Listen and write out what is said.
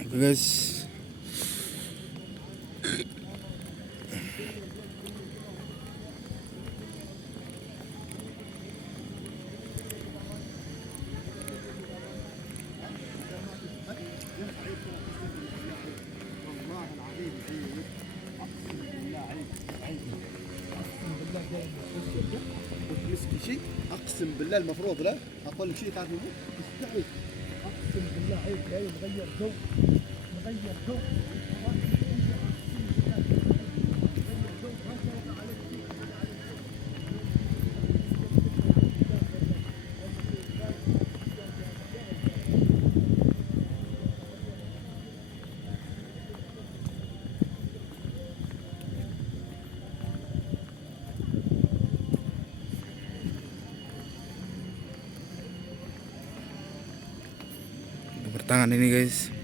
Oke guys. مسكي شيء اقسم بالله المفروض له اقول لك شيء تعرف مستحيل. اقسم بالله عيب عيب غير جو غير جو. Bertangan ini guys.